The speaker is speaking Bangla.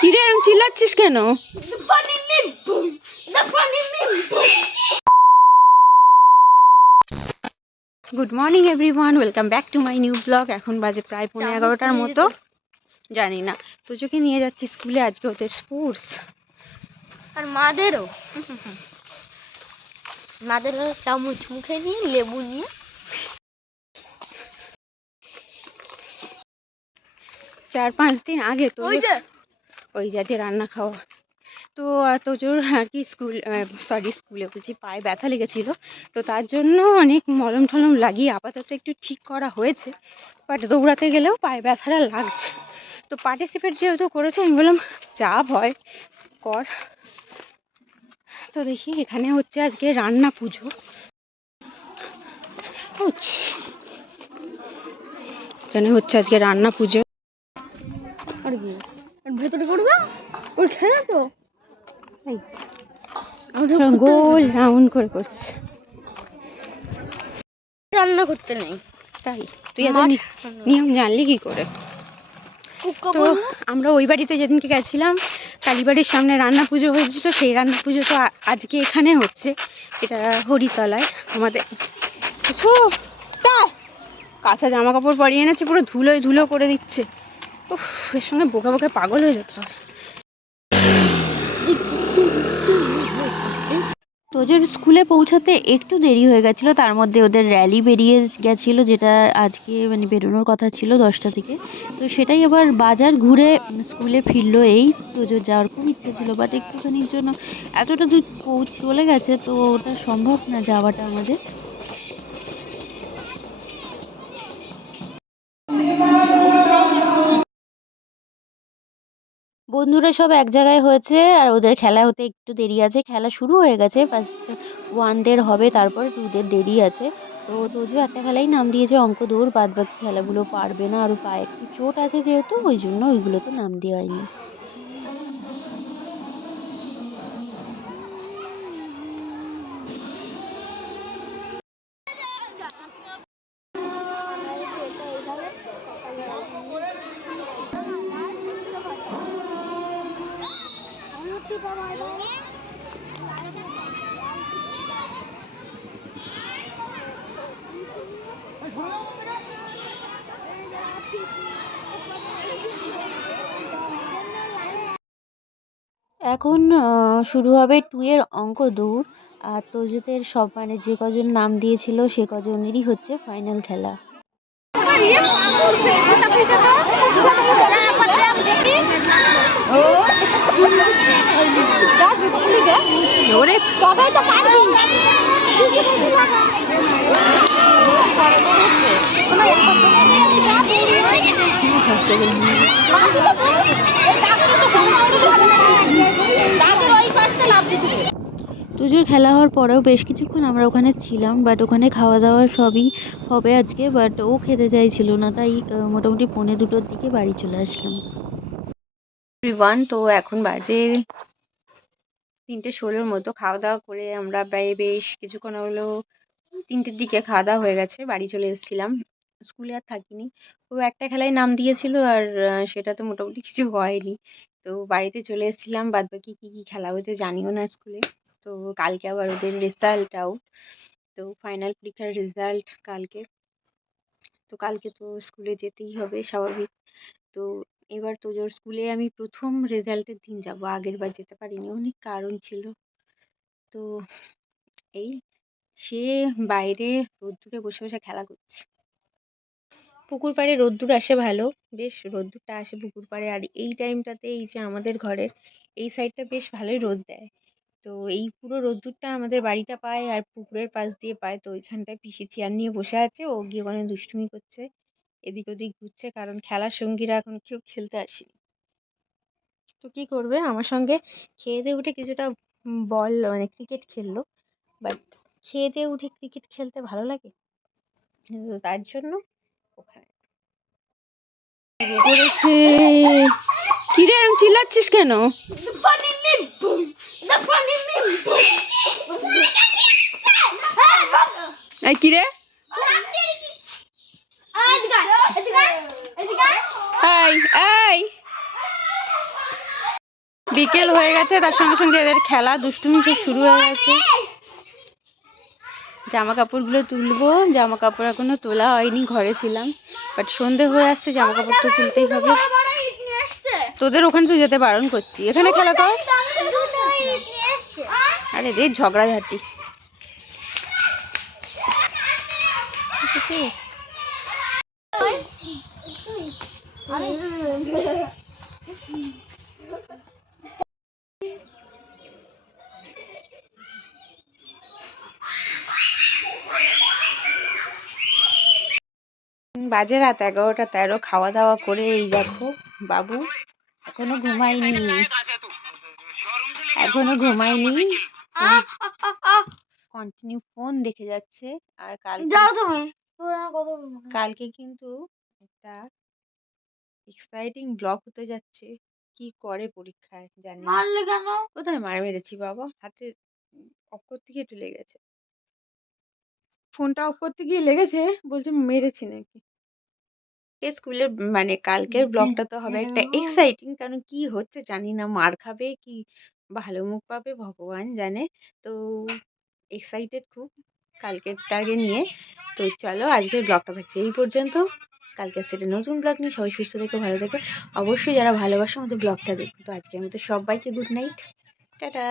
কিরে এরম চিল্লাচ্ছিস কেন? Good morning everyone welcome back to my new blog এখন বাজে প্রায় পৌনে চামচ এগারোটার মতো। জানি না। তোজোকে নিয়ে যাচ্ছি স্কুলে আজকে ওদের স্পোর্টস আর মাদেরও। মাদের চামচ মুখে নিয়ে লেবু নিয়ে চার পাঁচ দিন আগে তো ওই যে। ওই যা রান্না খাওয়া। তো আহ, তোজোর আর কি স্কুল সরি স্কুলে বলছি পায়ে ব্যথা লেগেছিল। তো তার জন্য অনেক মলম টলম লাগিয়ে আপাতত একটু ঠিক করা হয়েছে। বাট দৌড়াতে গেলেও পায়ে ব্যথাটা লাগছে। তো পার্টিসিপেট যেহেতু করেছে আমি বললাম যা ভয় কর। তো দেখি এখানে হচ্ছে আজকে রান্না পুজো। এখানে হচ্ছে আজকে রান্না পুজো। ভেতরে করবে ওর খেলা তো? গোল রাউন্ড করে করছে। রান্না করতে নেই। তাই তুই এত নিয়ম জানলি কি করে? তো আমরা ওই বাড়িতে যেদিনকে গেছিলাম কালীবাড়ির সামনে রান্না পুজো হয়েছিল সেই রান্না পুজো তো আজকে এখানে হচ্ছে। এটা হরিতলায় আমাদের। কিছু কাঁচা জামা কাপড় পরিয়ে এনেছে পুরো ধুলোয় ধুলো করে দিচ্ছে। এর সঙ্গে বোকা বোকা পাগল হয়ে যেতে হবে। তোজোর স্কুলে পৌঁছাতে একটু দেরি হয়ে গেছিল, তার মধ্যে ওদের র্যালি বেরিয়ে গেছিল, যেটা আজকে মানে বেরোনোর কথা ছিল দশটা থেকে। তো সেটাই আবার বাজার ঘুরে স্কুলে ফিরলো এই তোজোর যাওয়ার খুব ইচ্ছে ছিল বাট একটুখানির জন্য এতটা দূর পৌঁছ চলে গেছে, তো ওটা সম্ভব না যাওয়াটা আমাদের। বন্ধুরা সব এক জায়গায় হয়েছে আর ওদের খেলা হতে একটু দেরি আছে। খেলা শুরু হয়ে গেছে। ফার্স্ট ওয়ানদের হবে, তারপর টুদের দেরি আছে। তো তোজো একটা খেলাই নাম দিয়েছে, অঙ্ক দৌড়। বাদ বাকি খেলাগুলো পারবে না, আর পায়ে একটু চোট আছে যেহেতু, ওই জন্য ওইগুলোতে নাম দেওয়া হয়নি। এখন শুরু হবে টু এর অঙ্ক দৌড়। আর তোজোদের সব মানে যে কজন নাম দিয়েছিল সে কজনেরই হচ্ছে ফাইনাল খেলা। তুজোর খেলা হওয়ার পরেও বেশ কিছুক্ষণ আমরা ওখানে ছিলাম বাট ওখানে খাওয়া দাওয়া সবই হবে আজকে বাট ও খেতে চাইছিল না, তাই মোটামুটি পৌনে দুটোর দিকে বাড়ি চলে আসলাম। ওয়ান তো এখন বাজে তিনটে ষোলোর মতো, খাওয়া দাওয়া করে আমরা প্রায় বেশ কিছুক্ষণ হলো তিনটের দিকে খাওয়া দাওয়া হয়ে গেছে, বাড়ি চলে এসেছিলাম। স্কুলে আর থাকিনি। ও একটা খেলায় নাম দিয়েছিল আর সেটা তো মোটামুটি কিছু হয়নি। তো বাড়িতে চলে এসেছিলাম বাদ বাকি কী কী খেলা হয়েছে জানিও না স্কুলে। তো কালকে আবার ওদের রেজাল্ট আউট তো ফাইনাল পরীক্ষার রেজাল্ট কালকে। তো কালকে তো স্কুলে যেতেই হবে স্বাভাবিক। তো এবার তো তোজোর স্কুলে আমি প্রথম রেজাল্টের দিন যাব, আগের বার যেতে পারিনি, অনেক কারণ ছিল। তো এই সে বাইরে রোদ্দুরে বসে বসে খেলা করছে। পুকুর পাড়ে রোদ্দুর আসে ভালো, বেশ রোদ্দুরটা আসে পুকুর পাড়ে। আর এই টাইমটাতে এই যে আমাদের ঘরের এই সাইডটা বেশ ভালোই রোদ দেয়। তো এই পুরো রোদ্দুরটা আমাদের বাড়িটা পায় আর পুকুরের পাশ দিয়ে পায়। তো ওইখানটায় পিসি চেয়ার নিয়ে বসে আছে। ও গিয়ে ওখানে দুষ্টুমি করছে। এদিক ওদিক ঘুরছে কারণ খেলার সঙ্গীরা এখন কেউ খেলতে আসেনি। তো কী করবে? আমার সঙ্গে খেয়ে দিয়ে উঠে কিছুটা বল মানে ক্রিকেট খেললো। বাট খেয়ে দিয়ে উঠে ক্রিকেট খেলতে ভালো লাগে? তো তার জন্য ওখানে। করেছে। কিরে এরম চিল্লাচ্ছিস কেন? বিকেল হয়ে গেছে, তার সঙ্গে সঙ্গে এদের খেলা দুষ্টুমি সব শুরু হয়ে গেছে। জামা কাপড়গুলো তুলবো জামা কাপড় এখনও তোলা হয়নি, ঘরে ছিলাম। বাট সন্ধে হয়ে আসছে জামা কাপড় তো তুলতেই হবে। তোদের ওখানে তো যেতে বারণ করছি। এখানে খেলা কর। আরে দে ঝগড়াঝাটি। বাজে রাত, এগারোটা তেরো খাওয়া দাওয়া করে এই দেখো বাবু। এখনও ঘুমাইনি এখনও ঘুমায়নি। কন্টিনিউ ফোন দেখে যাচ্ছে। আর কালকে যাও তুমি। কালকে কিন্তু একটা এক্সাইটিং ব্লগ হতে যাচ্ছে। কি করে পরীক্ষায় জানি মারলে কেন? কোথায় মার মেরেছি বাবা। হাতে অফ করতে গিয়ে একটু লেগেছে। ফোনটা অফ করতে গিয়ে লেগেছে বলছে মেরেছি নাকি। স্কুলের মানে কালকের ব্লগটা তো হবে একটা এক্সাইটিং কারণ কি হচ্ছে জানি না। মার খাবে কি? ভালো মুখ পাবে ভগবান জানে। তো এক্সাইটেড খুব কালকেরটাকে নিয়ে। তো চলো আজকের ব্লগটা থাকছে এই পর্যন্ত। কালকে সেটা নতুন ব্লগ নিয়ে। সবাই সুস্থ থেকে, ভালো থেকে। অবশ্যই যারা ভালোবাসো আমাদের ব্লগটা দেখো। তো আজকের মতো সবাইকে গুড নাইট টাটা।